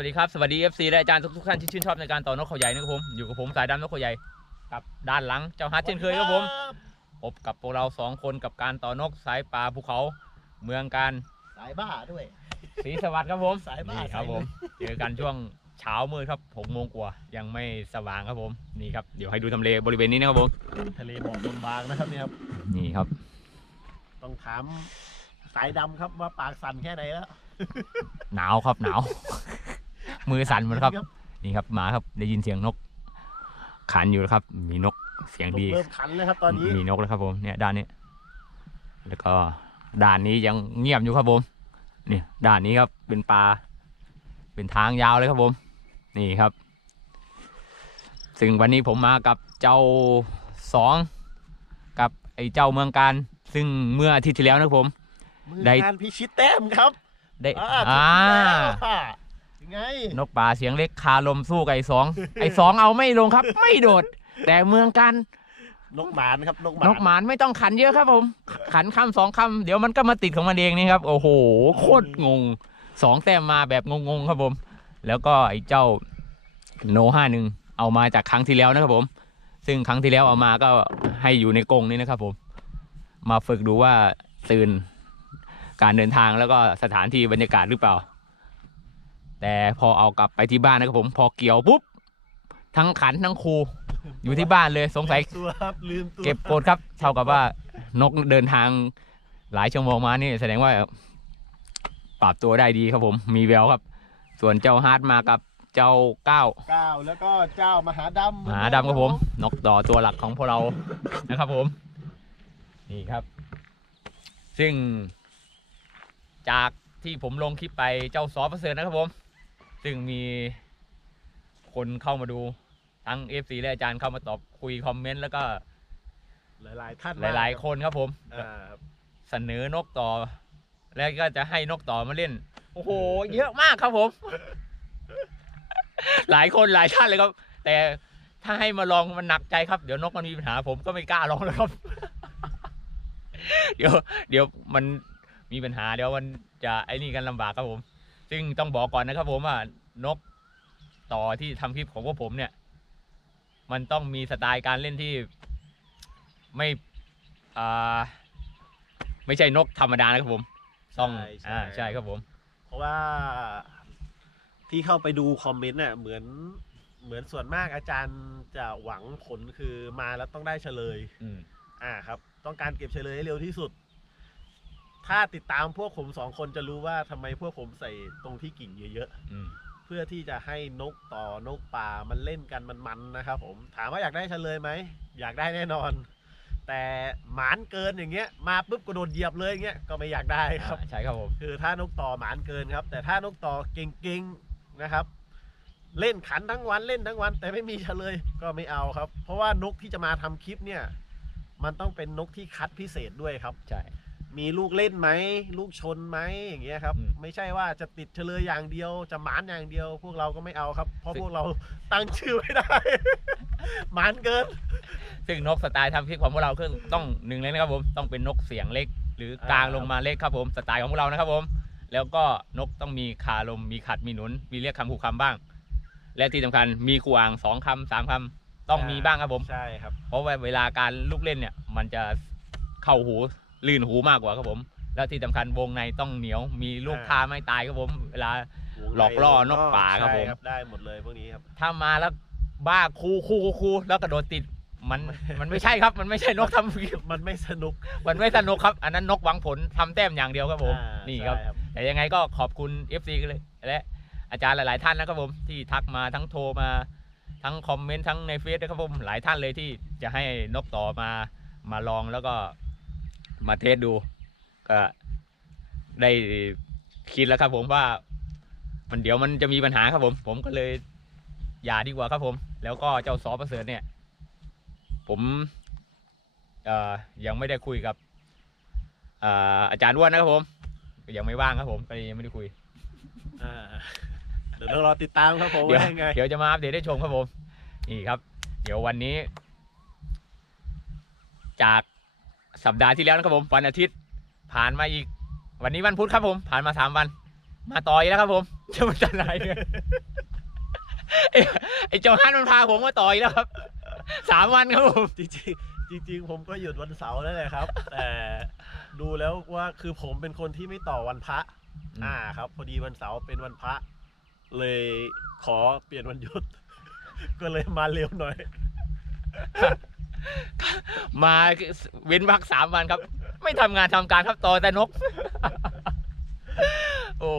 ครับสวัสดีครับ สวัสดี FC และอาจารย์ทุกๆท่านที่ชื่นชอบในการต่อนกเขาใหญ่นะครับผม อยู่กับผมสายดำนกเขาใหญ่กับด้านหลังเจ้าฮัทเช่นเคยครับผมพบกับพวกเราสองคนกับการต่อนกสายป่าภูเขาเมืองการสายบ้าด้วยศรีสวัสดิ์ครับผมสายบ้านี่ครับสายผมเลยเจอกันช่วงเช้ามืดครับหกโมงกว่ายังไม่สว่างครับผมนี่ครับเดี๋ยวให้ดูทำเลบริเวณนี้นะครับผมทะเลหมอกบนบางนะครับเนี่ยครับนี่ครับ ต้องถามสายดำครับว่าปากสั่นแค่ไหนแล้ว หนาวครับหนาว มือสั่นหมดครับ นี่ครับมาครับได้ยินเสียงนก ขันอยู่นะครับ มีนกเสียงนกดีเริ่มขันเลยครับตอนนี้มีนกแล้วครับผมเนี่ยด้านนี้ แล้วก็ด้านนี้ยังเงียบอยู่ครับผมนี่ด้านนี้ครับเป็นปลาเป็นทางยาวเลยครับผม นี่ครับ ซึ่งวันนี้ผมมากับเจ้าสองกับไอ้เจ้าเมืองการ ซึ่งเมื่ออาทิตย์ที่แล้วนะครับผมมือได้ งานพิชิตแต้มครับ ได้อ่าอ่ายัง ไง นกป่าเสียงเล็กคาลมสู้กับไอ้สอง ไอ้สองเอาไม่ลงครับ ไม่โดด แต่เมืองการนกหมานครับ นกหมานนกหมานไม่ต้องขันเยอะครับผม ขันคำสองคำเดี๋ยวมันก็มาติดของมันเองนี่ครับ โอ้โห โคตรงงสองแต้มมาแบบงงๆครับผม แล้วก็ไอ้เจ้าโนห้าหนึ่งเอามาจากครั้งที่แล้วนะครับผม ซึ่งครั้งที่แล้วเอามาก็ให้อยู่ในกรงนี่นะครับผม มาฝึกดูว่าตื่นการเดินทางแล้วก็สถานที่บรรยากาศหรือเปล่า แต่พอเอากลับไปที่บ้านนะครับผมพอเกี่ยวปุ๊บทั้งขันทั้งครูอยู่ที่บ้านเลยสงสัยลืมตัวครับลืมตัวเก็บกดครับเท่ากับว่านกเดินทางหลายชั่วโมงมานี่แสดงว่าปรับตัวได้ดีครับผม มีแววครับ ส่วนเจ้าฮาร์ดมากับเจ้าก้าวเก้าแล้วก็เจ้ามหาดำมหาดำครับผม นกต่อตัวหลักของพวกเรานะครับผม นี่ครับ ซึ่งจากที่ผมลงคลิปไปเจ้าซอฟเซอร์นะครับผม ซึ่งมีคนเข้ามาดูทั้ง FC และอาจารย์เข้ามาตอบคุยคอมเมนต์แล้วก็หลายๆท่านหลายๆ คนครับผม อ่าครับเสนอนกต่อ แล้วก็จะให้นกต่อมาเล่น โอ้โห เยอะมากครับผม หลายคนหลายท่านเลยครับ แต่ถ้าให้มาลองมันหนักใจครับ เดี๋ยวนกมันมีปัญหาผมก็ไม่กล้าลองแล้วครับ เดี๋ยว เดี๋ยวมันมีปัญหา เดี๋ยวมันจะไอ้นี่กันลำบากครับผม ซึ่งต้องบอกก่อนนะครับผมว่านกต่อที่ทำคลิปของพวกผมเนี่ย มันต้องมีสไตล์การเล่นที่ไม่อ่าไม่ใช่นกธรรมดานะครับผมต้องใช่ใช่อ่าใช่ครับผม เพราะว่าที่เข้าไปดูคอมเมนต์น่ะเหมือนเหมือนส่วนมากอาจารย์จะหวังผลคือมาแล้วต้องได้เฉลยอืมอ่าครับ ต้องการเก็บเฉลยให้เร็วที่สุด ถ้าติดตามพวกผมสองคนจะรู้ว่าทำไมพวกผมใส่ตรงที่กิ่งเยอะอืมๆ เพื่อที่จะให้นกต่อนกป่ามันเล่นกันมันๆนะครับผมถามว่าอยากได้เฉลยไหม อยากได้แน่นอน แต่หมานเกินอย่างเงี้ยมาปุ๊บก็โดนเหยียบเลยอย่างเงี้ยก็ไม่อยากได้ครับ อ่าใช่ครับผม คือถ้านกต่อหมานเกินครับ แต่ถ้านกต่อเก่งๆนะครับ เล่นขันทั้งวันเล่นทั้งวัน แต่ไม่มีเฉลยก็ไม่เอาครับ เพราะว่านกที่จะมาทำคลิปเนี่ย มันต้องเป็นนกที่คัดพิเศษด้วยครับ ใช่ มีลูกเล่นไหมลูกชนไหมอย่างเงี้ยครับ อืม ไม่ใช่ว่าจะติดเฉลยอย่างเดียวจะหมานอย่างเดียว พวกเราก็ไม่เอาครับ เพราะพวกเราตั้งชื่อไม่ได้ หมานเกิน ซึ่งนกสไตล์ทำคลิปของพวกเราคือต้องหนึ่งเลยนะครับผมต้องเป็นนกเสียงเล็ก หรือกลางอ่าลงมาเล็กครับผมสไตล์ของพวกเรานะครับผม แล้วก็นกต้องมีคาลมมีขัดมีหนุน มีเรียกคำขู่คำบ้าง และที่สำคัญมีขู่อ่างสองคำสามคำต้องมีบ้างครับผม ใช่ครับ เพราะว่าเวลาการลูกเล่นเนี่ย มันจะเข้าหู ลื่นหูมากกว่าครับผม แล้วที่สำคัญวงในต้องเหนียวมีลูกอ่าท่าไม่ตายครับผม เวลา หลอกล่อนกป่าครับผม ใช่ได้หมดเลยพวกนี้ครับ ถ้ามาแล้วบ้าคูคูคูคูแล้วกระโดดติดมันมันไม่ใช่ครับมันไม่ใช่นกทำคลิปมันไม่สนุก มันไม่สนุกครับ อันนั้นนกหวังผลทำแต้มอย่างเดียวครับผมอ่านี่ครับ ใช่แต่ยังไงก็ขอบคุณ FC กันเลยและอาจารย์หลาย ๆ ท่านนะครับผมที่ทักมาทั้งโทรมา ทั้งคอมเมนต์ทั้งในเฟซนะครับผมหลายท่านเลยที่จะให้นกต่อมามาลองแล้วก็ มาเทสดู ก็ได้คิดแล้วครับผมว่า มันเดี๋ยวมันจะมีปัญหาครับผม ผมก็เลยอย่าดีกว่าครับผม แล้วก็เจ้าซอประเสริฐเนี่ย ผมเอ่อยังไม่ได้คุยกับเอ่ออาจารย์อ้วนนะครับผมก็ยังไม่ว่างครับผมก็เลยยังไม่ได้คุยอ่าเดี๋ยวเรารอติดตามครับผมเดี๋ยวว่ายังไงเดี๋ยวจะมาอัปเดตให้ชมครับผม นี่ครับ เดี๋ยววันนี้ จาก สัปดาห์ที่แล้วนะครับผมวันอาทิตย์ ผ่านมาอีก วันนี้วันพุธครับผม ผ่านมาสามวัน มาต่ออีกแล้วครับผมจะมันจะไหนเนี่ยไอ้ไอ้เจ้าฮันมันพาผมมาต่อยแล้วครับสามวันครับผมจริงๆจริงๆ ผมก็หยุดวันเสาร์นั่นแหละครับ แต่ดูแล้วว่าคือผมเป็นคนที่ไม่ต่อวันพระ อ่าครับ พอดีวันเสาร์เป็นวันพระ เลยขอเปลี่ยนวันหยุด ก็เลยมาเร็วหน่อย มาเว้นพักสามวันครับ ไม่ทำงานทำการครับต่อแต่นก โอ้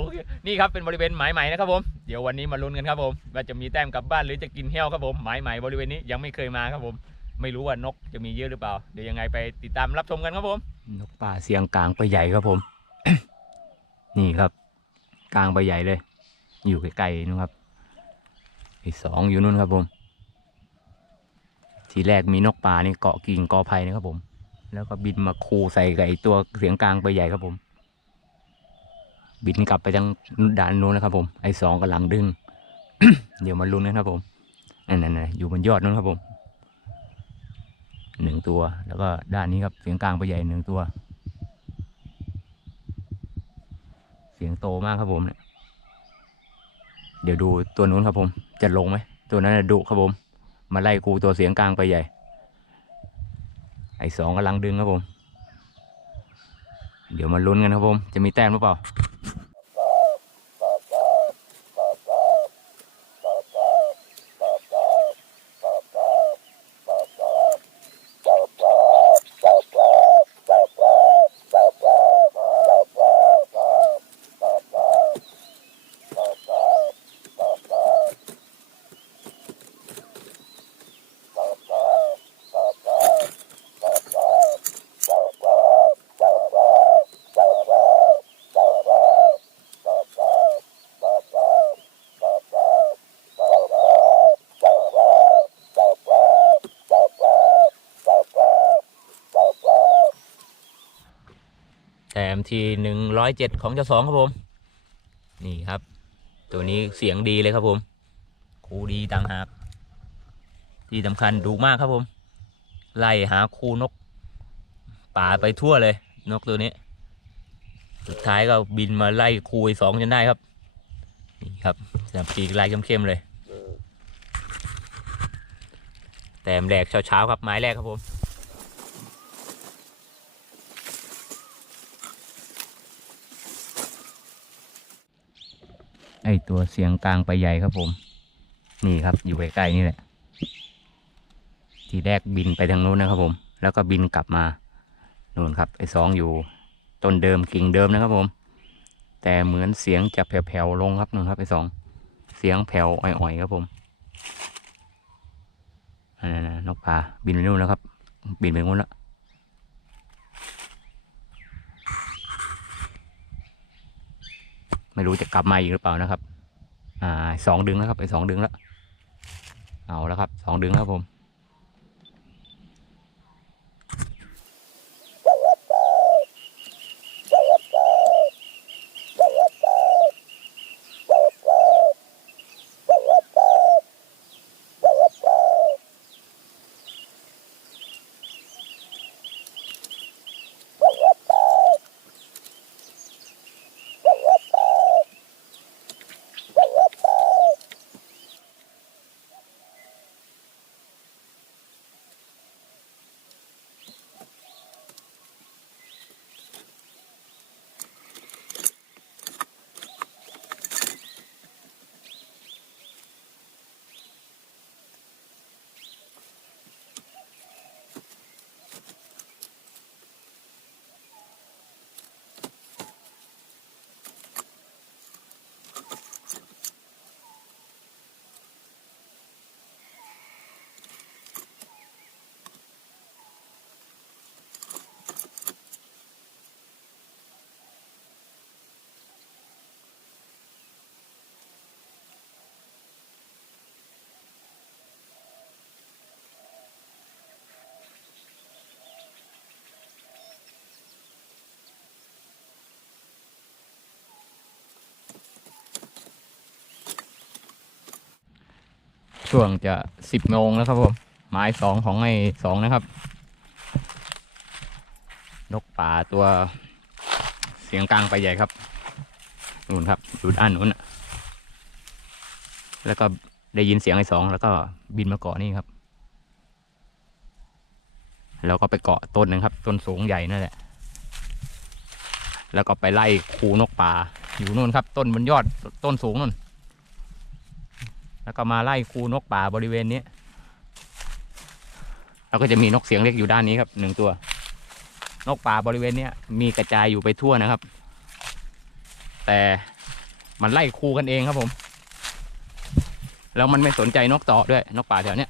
นี่ครับเป็นบริเวณหมายใหม่นะครับผม เดี๋ยววันนี้มาลุ้นกันครับผมว่าจะมีแต้มกลับบ้านหรือจะกินเหี้ยวครับผมหมายใหม่บริเวณนี้ยังไม่เคยมาครับผม ไม่รู้ว่านกจะมีเยอะหรือเปล่า เดี๋ยวยังไงไปติดตามรับชมกันครับผม นกป่าเสียงกลางไปใหญ่ครับผม นี่ครับ กลางไปใหญ่เลย อยู่ใกล้ๆนู่นครับไอ้สองอยู่นู่นครับผม ทีแรกมีนกป่านี่เกาะกิ่งกอไผ่นะครับผม แล้วก็บินมาคูใส่กับไอ้ตัวเสียงกลางไปใหญ่ครับผม บินกลับไปทางด่านนู้นนะครับผม ไอ้สองกำลังดึง เดี๋ยวมาลุ้นกันครับผมนั่นๆๆอยู่บนยอดนู้นครับผมหนึ่งตัว แล้วก็ด้านนี้ครับเสียงกลางไปใหญ่หนึ่งตัว เสียงโตมากครับผมเนี่ยเดี๋ยวดูตัวนู้นครับผม จะลงไหม ตัวนั้นนะดุครับผม มาไล่กูตัวเสียงกลางไปใหญ่ ไอ้สองกำลังดึงครับผม เดี๋ยวมาลุ้นกันครับผม จะมีแต้มหรือเปล่า ที่หนึ่งร้อยเจ็ดของเจ้าสองครับผม นี่ครับ ตัวนี้เสียงดีเลยครับผมคูดีต่างหากที่สำคัญดุมากครับผม ไล่หาคูนก ป่าไปทั่วเลย นกตัวนี้ สุดท้ายก็บินมาไล่คูไอ้สองจนได้ครับ นี่ครับแบบปีกลายเข้มๆเลย แต้มแรกเช้าๆครับไม้แรกครับผม ไอตัวเสียงกลางไปใหญ่ครับผม นี่ครับอยู่ใกล้ๆนี่แหละ ทีแรกบินไปทางโน้นนะครับผม แล้วก็บินกลับมานู่นครับไอสองอยู่ต้นเดิมกิ่งเดิมนะครับผม แต่เหมือนเสียงจะแผ่วๆลงครับนู่นครับไอสองเสียงแผ่วอ่อยๆครับผมนั่นๆๆนกพาบินไปนู่นแล้วครับ บินไปนู่นแล้ว ไม่รู้จะกลับมาอีกหรือเปล่านะครับ อ่าสองดึงแล้วครับไปสองดึงแล้ว เอาแล้วครับสองดึงแล้วครับผม ช่วงจะสิบโมงแล้วครับผมหมายสองของไอ้สองนะครับ นกป่าตัวเสียงกลางไปใหญ่ครับนู่นครับดูด้านนู้นน่ะแล้วก็ได้ยินเสียงไอ้สองแล้วก็บินมาเกาะนี่ครับ แล้วก็ไปเกาะต้นหนึงครับ ต้นสูงใหญ่นั่นแหละ แล้วก็ไปไล่คูนกป่าอยู่นู่นครับ ต้นบนยอดต้นสูงนู่น แล้วก็มาไล่คูนกป่าบริเวณนี้ แล้วก็จะมีนกเสียงเล็กอยู่ด้านนี้ครับหนึ่งตัว นกป่าบริเวณนี้มีกระจายอยู่ไปทั่วนะครับ แต่มันไล่คูกันเองครับผม แล้วมันไม่สนใจนกต่อด้วย นกป่าแถวเนี้ย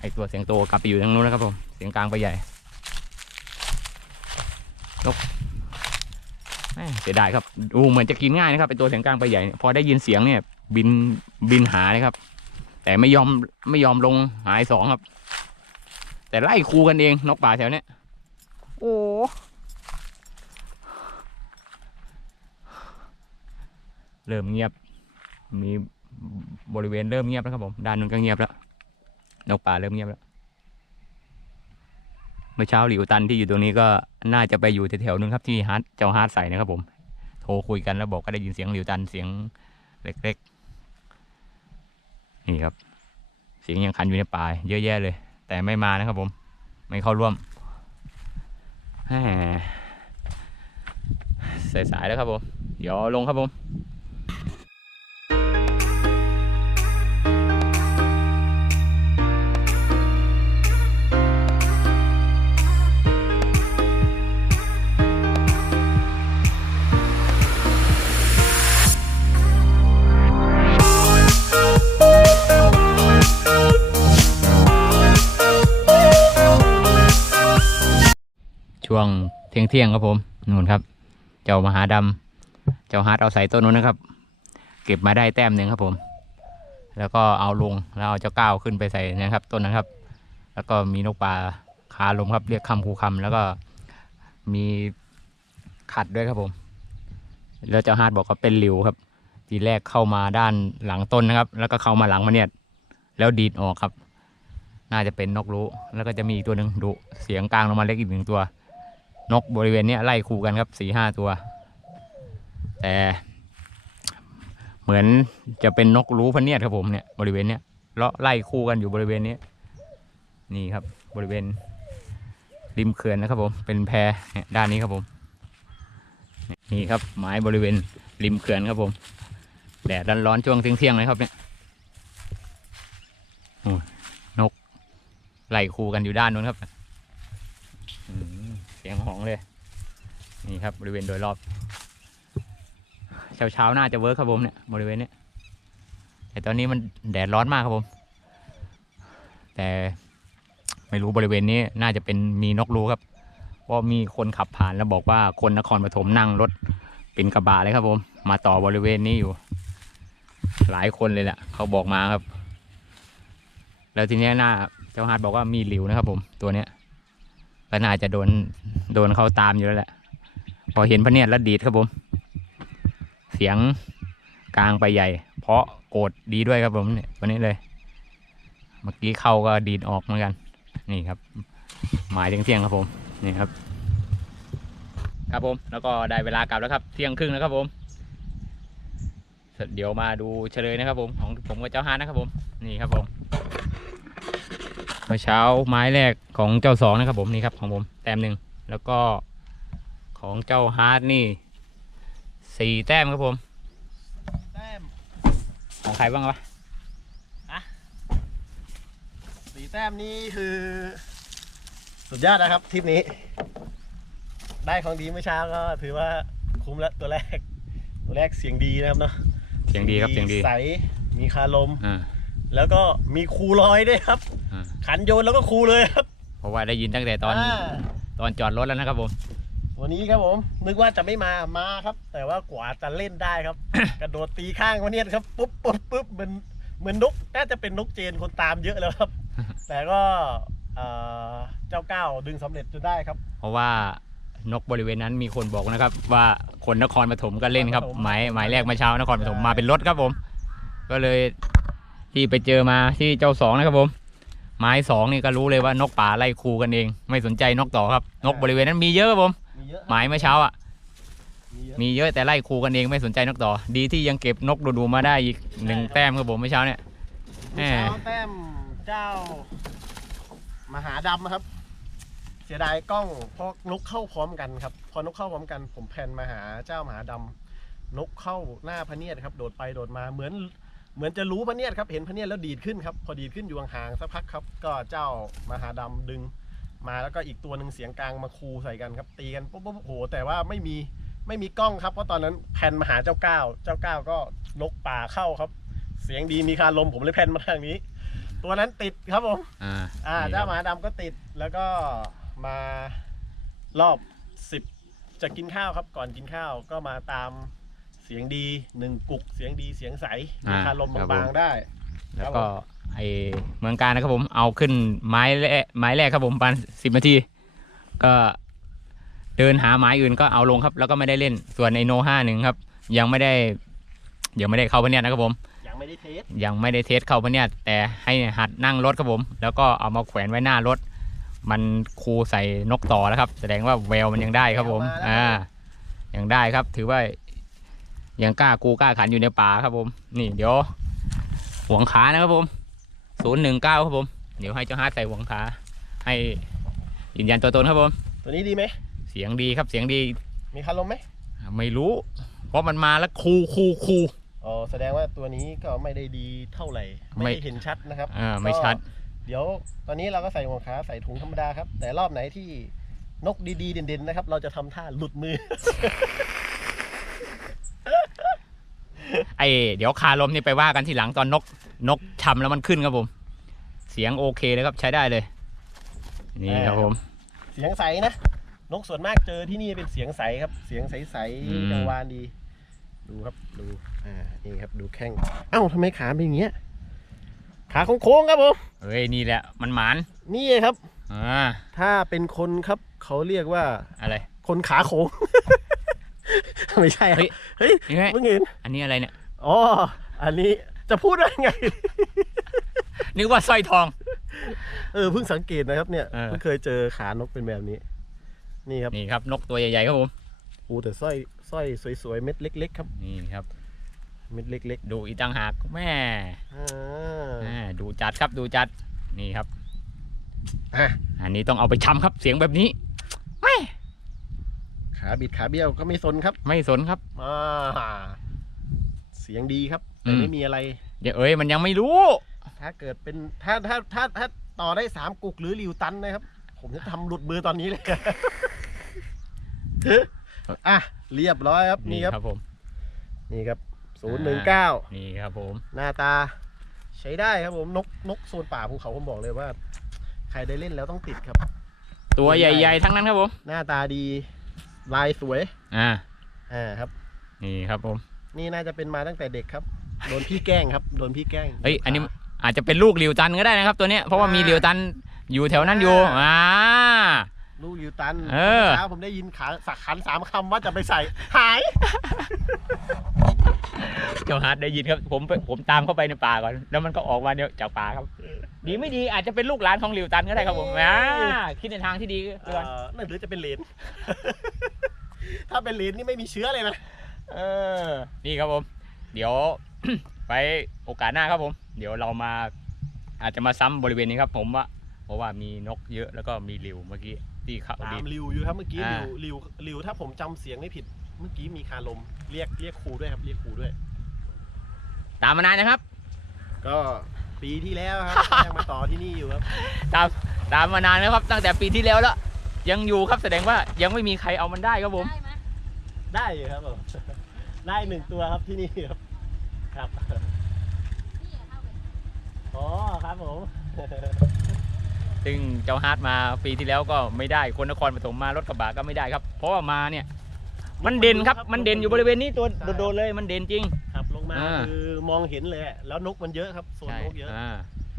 ไอตัวเสียงโตกลับไปอยู่ทางนู้นแล้วครับผม เสียงกลางไปใหญ่นก เสียดายครับดูเหมือนจะกินง่ายนะครับไอตัวเสียงกลางไปใหญ่เนี่ยพอได้ยินเสียงเนี่ย บินบินหาเลยครับ แต่ไม่ยอมไม่ยอมลงหายสองครับ แต่ไล่คูกันเองนกป่าแถวเนี้ยโอ้เริ่มเงียบ มีบริเวณเริ่มเงียบแล้วครับผมด้านนู้นก็เงียบแล้วนกป่าเริ่มเงียบแล้ว เมื่อเช้าหลิวตันที่อยู่ตรงนี้ก็น่าจะไปอยู่แถวๆนึงครับที่ฮาร์ดเจ้าฮาร์ดใส่นะครับผม โทรคุยกันแล้วบอกก็ได้ยินเสียงหลิวตันเสียงเล็กๆ นี่ครับ เสียงยังคันอยู่ในป่าเยอะแยะเลย แต่ไม่มานะครับผม ไม่เข้าร่วมสายๆแล้วครับผม เดี๋ยวลงครับผม ช่วงเที่ยงเที่ยงครับผมนู่นครับ เจ้ามหาดำเจ้าฮาร์ดเอาใส่ต้นนู้นนะครับ เก็บมาได้แต้มหนึ่งครับผม แล้วก็เอาลงแล้วเอาเจ้าก้าวขึ้นไปใส่นะครับต้นนะครับ แล้วก็มีนกปลาคาลมครับ เรียกคำคูคำแล้วก็มีขัดด้วยครับผม แล้วเจ้าฮาร์ดบอกว่าเป็นหลิวครับ ทีแรกเข้ามาด้านหลังต้นนะครับ แล้วก็เข้ามาหลังมาเนี่ยแล้วดีดออกครับ น่าจะเป็นนกรู้ แล้วก็จะมีอีกตัวหนึ่งดุเสียงกลางลงมาเล็กอีกหนึ่งตัว นกบริเวณนี้ไล่คู่กันครับสี่ห้าตัว แต่เหมือนจะเป็นนกรู้พเนียดครับผมเนี่ยบริเวณเนี้ยเลาะไล่คู่กันอยู่บริเวณนี้ นี่ครับบริเวณริมเขื่อนนะครับผมเป็นแพเนี่ยด้านนี้ครับผม นี่ครับไม้บริเวณริมเขื่อนครับผมแดดร้อนๆช่วงเที่ยงๆเลยครับเนี่ยนกไล่คู่กันอยู่ด้านนู้นครับ ยงหองเลย นี่ครับบริเวณโดยรอบ เช้าเช้าๆน่าจะเวิร์คครับผมเนี่ยบริเวณนี้แต่ตอนนี้มันแดดร้อนมากครับผม แต่ไม่รู้บริเวณนี้น่าจะเป็นมีนกรู้ครับเพราะมีคนขับผ่านแล้วบอกว่าคนนครปฐมนั่งรถเป็นกระบะเลยครับผม มาต่อบริเวณนี้อยู่ หลายคนเลยแหละเขาบอกมาครับ แล้วทีนี้หน้าเจ้าฮาร์ดบอกว่ามีหลิวนะครับผมตัวเนี้ย ก็น่าจะโดนโดนเขาตามอยู่แล้วแหละ พอเห็นพระเนียดแล้วดีดครับผม เสียงกลางไปใหญ่ เพราะโกรธดีด้วยครับผมเนี่ยตัวนี้เลย เมื่อกี้เข้าก็ดีดออกเหมือนกัน นี่ครับ หมายเที่ยงครับผมนี่ครับ ครับผมแล้วก็ได้เวลากลับแล้วครับ เที่ยงครึ่งแล้วครับผมเดี๋ยวมาดูเฉลยนะครับผมของผมกับเจ้าฮานะครับผมนี่ครับผม มื่อเช้าไม้แรกของเจ้าสองนะครับผมนี่ครับของผมแต้มหนึ่งแล้วก็ของเจ้าฮาร์ดนี่สี่แต้มครับผมแต้มของใครบ้างวะสีแต้มนี่คือ สุดยอดนะครับทริปนี้ ได้ของดีเมื่อเช้าก็ถือว่าคุ้มแล้วตัวแรก ตัวแรกเสียงดีนะครับเนาะเสียงดีครับเสียงดีใสมีคาลมอ่า แล้วก็มีคูลอยด้วยครับ อ่าขันโยนแล้วก็คูเลยครับเพราะว่าได้ยินตั้งแต่ตอนาตอนจอดรถแล้วนะครับผม วันนี้ครับผม นึกว่าจะไม่มามาครับ แต่ว่ากว่าจะเล่นได้ครับ กระโดดตีข้างวันนี้ครับปุ๊บปุ๊บปุ๊บเหมือนเหมือนนกน่าจะเป็นนกเจนคนตามเยอะแล้วครับ แต่ก็เอ่อเจ้าก้าวดึงสำเร็จจนได้ครับ เพราะว่านกบริเวณนั้นมีคนบอกนะครับ ว่าคนนครปฐมก็เล่นครับ นครปฐมหมายหมายแรกเมาเช้านครปฐมใช่ มาเป็นรถครับผม ก็เลย ที่ไปเจอมาที่เจ้าสองนะครับผม ไม้สองนี่ก็รู้เลยว่านกป่าไล่คูกันเอง ไม่สนใจนกต่อครับ นกบริเวณนั้นมีเยอะครับผม มีเยอะหมายเมื่อเช้าอะ มีเยอะมีเยอะแต่ไล่ครูกันเองไม่สนใจนกต่อ ดีที่ยังเก็บนกดูๆมาได้อีกหนึ่งใช่ครับแต้มครับผมเมื่อเช้าเนี่ยแหม่เช้าแต้มเจ้า มหาดำนะครับ เสียดายกล้องเพราะนกเข้าพร้อมกันครับ พอนกเข้าพร้อมกัน ผมแพนมาหาเจ้ามหาดำนกเข้าหน้าพะเนียดครับ โดดไปโดดมาเหมือน เหมือนจะรู้พะเนียดครับ เห็นพะเนียดแล้วดีดขึ้นครับ พอดีดขึ้นอยู่ห่างๆสักพักครับ ก็เจ้ามหาดำดึง มาแล้วก็อีกตัวหนึ่งเสียงกลางมาคูใส่กันครับ ตีกันปุ๊บปุ๊บโอ้โหแต่ว่าไม่มีไม่มีกล้องครับ เพราะตอนนั้นแพนมาหาเจ้าก้าวเจ้าก้าวก็นกป่าเข้าครับ เสียงดีมีคารลมผมเลยแพนมาทางนี้ ตัวนั้นติดครับผมอ่าอ่านี่คเจ้ารับหมาดำก็ติดแล้วก็มารอบสิบจะกินข้าวครับ ก่อนกินข้าวก็มาตามเสียงดีหนึ่งกุกเสียงดีเสียงใสมีคารลมบางๆได้ แล้วก็ไอเมืองการนะครับผมเอาขึ้นไม้แรกไม้แรกครับผมประมาณสิบนาที ก็เดินหาไม้อื่นก็เอาลงครับ แล้วก็ไม่ได้เล่นส่วนไอโนห้าหนึ่งครับ ยังไม่ได้ยังไม่ได้เข้าพะเนียดนะครับผม ยังไม่ได้เทสยังไม่ได้เทสเข้าพะเนียดแต่ให้หัดนั่งรถครับผม แล้วก็เอามาแขวนไว้หน้ารถ มันคูใส่นกต่อแล้วครับ แสดงว่าแววมันยังได้ครับผมอ่ายังได้ครับ ถือว่า ยังกล้ากูกล้าขันอยู่ในป่าครับผม นี่เดี๋ยวห่วงขานะครับผมศูนย์หนึ่งเก้าครับผม เดี๋ยวให้เจ้าฮาร์ดใส่ห่วงขา ให้ยืนยันตัวตนครับผม ตัวนี้ดีไหม เสียงดีครับเสียงดี มีคารลมไหม ไม่รู้ เพราะมันมาแล้วคูคูคูอ๋อแสดงว่าตัวนี้ก็ไม่ได้ดีเท่าไหร่ ไม่ไม่ได้เห็นชัดนะครับอ่าไม่ชัดก็เดี๋ยวตอนนี้เราก็ใส่หัวขาใส่ถุงธรรมดาครับ แต่รอบไหนที่นกดีๆเด่นๆนะครับ เราจะทำท่าหลุดมือ ไอเดี๋ยวคาลมนี่ไปว่ากันทีหลังตอนนกนกชำแล้วมันขึ้นครับผม เสียงโอเคเลยครับใช้ได้เลย นี่ครับผม เสียงใสนะ นกส่วนมากเจอที่นี่เป็นเสียงใสครับ เสียงใสอืม ๆกังวานดี ดูครับดูอ่านี่ครับดูแข้งเอ้าทำไมขาเป็นอย่างเงี้ยขาโค้งๆครับผมเฮ้ยนี่แหละมันหมานนี่ครับ อ่าถ้าเป็นคนครับเขาเรียกว่าอะไรคนขาโค้ง ไม่ใช่ครับเฮ้ย เฮ้ยนี่ไงมึงเห็นอันนี้อะไรเนี่ย อ๋ออันนี้จะพูดได้ไง นึกว่าสร้อยทอง เออเพิ่งสังเกตนะครับเนี่ยเออ เพิ่งเคยเจอขานกเป็นแบบนี้ นี่ครับนี่ครับนกตัวใหญ่ๆครับผมโอ้แต่สร้อยสร้อยสวยๆเม็ดเล็กๆครับนี่ครับ เม็ดเล็กดูอีกต่างหากแม่ๆอ่า อ่าดูจัดครับดูจัด นี่ครับ อะ อันนี้ต้องเอาไปชำครับเสียงแบบนี้แม่ ขาบิดขาเบี้ยวก็ไม่สนครับไม่สนครับอ่าเสียงดีครับอืแต่มไม่มีอะไร เดี๋ยวเอ้ยมันยังไม่รู้ ถ้าเกิดเป็นถ้าถ้าถ้าถ้าต่อได้สามกุกหรือหลิวตันนะครับ ผมจะทำหลุดมือตอนนี้เลย อะเรียบร้อยครับนี่ครับครับผม นี่ครับศูนย์หนึ่งเก้า นี่ครับผมหน้าตาใช้ได้ครับผมนกนกโซนป่าภูเขาผมบอกเลยว่า ใครได้เล่นแล้วต้องติดครับ ตัวใหญ่ ๆ ทั้งนั้นครับผม หน้าตาดี ลายสวยอ่าอ่าครับ นี่ครับผม นี่น่าจะเป็นมาตั้งแต่เด็กครับ โดนพี่แกล้งครับ โดนพี่แกล้งเอ้ย อันนี้อาจจะเป็นลูกหลิวตันก็ได้นะครับ ตัวเนี้ย เพราะว่ามีหลิวตันอยู่แถวนั้นอยู่ อ่า ลูกยิวตันเออเช้าผมได้ยินขาสักขันสามคำว่าจะไปใส่ หาย เจ้าฮาร์ดได้ยินครับ ผมผมตามเข้าไปในป่าก่อน แล้วมันก็ออกมาเนี่ยจากป่าครับ ดีไม่ดีอาจจะเป็นลูกหลานของหลิวตันก็ได้ครับผมอ่าคิดในทางที่ดีเอเตือนอนั่นหรือจะเป็นเลนถ้าเป็นเลนนี่ไม่มีเชื้อเลยนะเออ นี่ครับผม เดี๋ยวไปโอกาสหน้าครับผม เดี๋ยวเรามา อาจจะมาซ้ำบริเวณนี้ครับ ผมว่าเพราะว่ามีนกเยอะแล้วก็มีหลิวเมื่อกี้ที่เขาตาดีมริวอยู่ครับเมื่อกี้อ่าริวริวริวถ้าผมจำเสียงไม่ผิด เมื่อกี้มีคาลมเรียกเรียกครูด้วยครับเรียกครูด้วย ตามมานานนะครับ ก็ปีที่แล้วครับ ยังมาต่อที่นี่อยู่ครับตามตามมานานแล้วครับตั้งแต่ปีที่แล้วแล้ว ยังอยู่ครับแสดงว่ายังไม่มีใครเอามันได้ครับผม ได้ไหมได้อยู่ครับผมได้หนึ่งตัวครับที่นี่ครับครับพี่อะเข้าไปอ๋อครับผมซึ่งเจ้าฮาร์ดมาปีที่แล้วก็ไม่ได้คนนครปฐมมารถกระบะก็ไม่ได้ครับ เพราะว่ามาเนี่ย มันเด่นครับ มันเด่นอยู่บริเวณนี้ตัวโดดๆเลย มันเด่นจริง ครับลงมาอ่า คือมองเห็นเลยอะแล้วนกมันเยอะครับโซนใช่นกเยอะ อ่า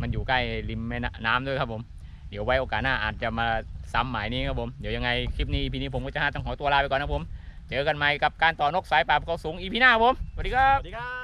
มันอยู่ใกล้ริมแม่น้ำด้วยครับผม เดี๋ยวไว้โอกาสหน้าอาจจะมาซ้ำหมายนี้ครับผม เดี๋ยวยังไงคลิปนี้พีนี้ผมก็จะฮาต้องขอตัวลาไปก่อนนะครับผม เจอกันใหม่กับการต่อนกสายป่าภูเขาสูงอีพีหน้าครับผม สวัสดีครัสบ วัสดีครับ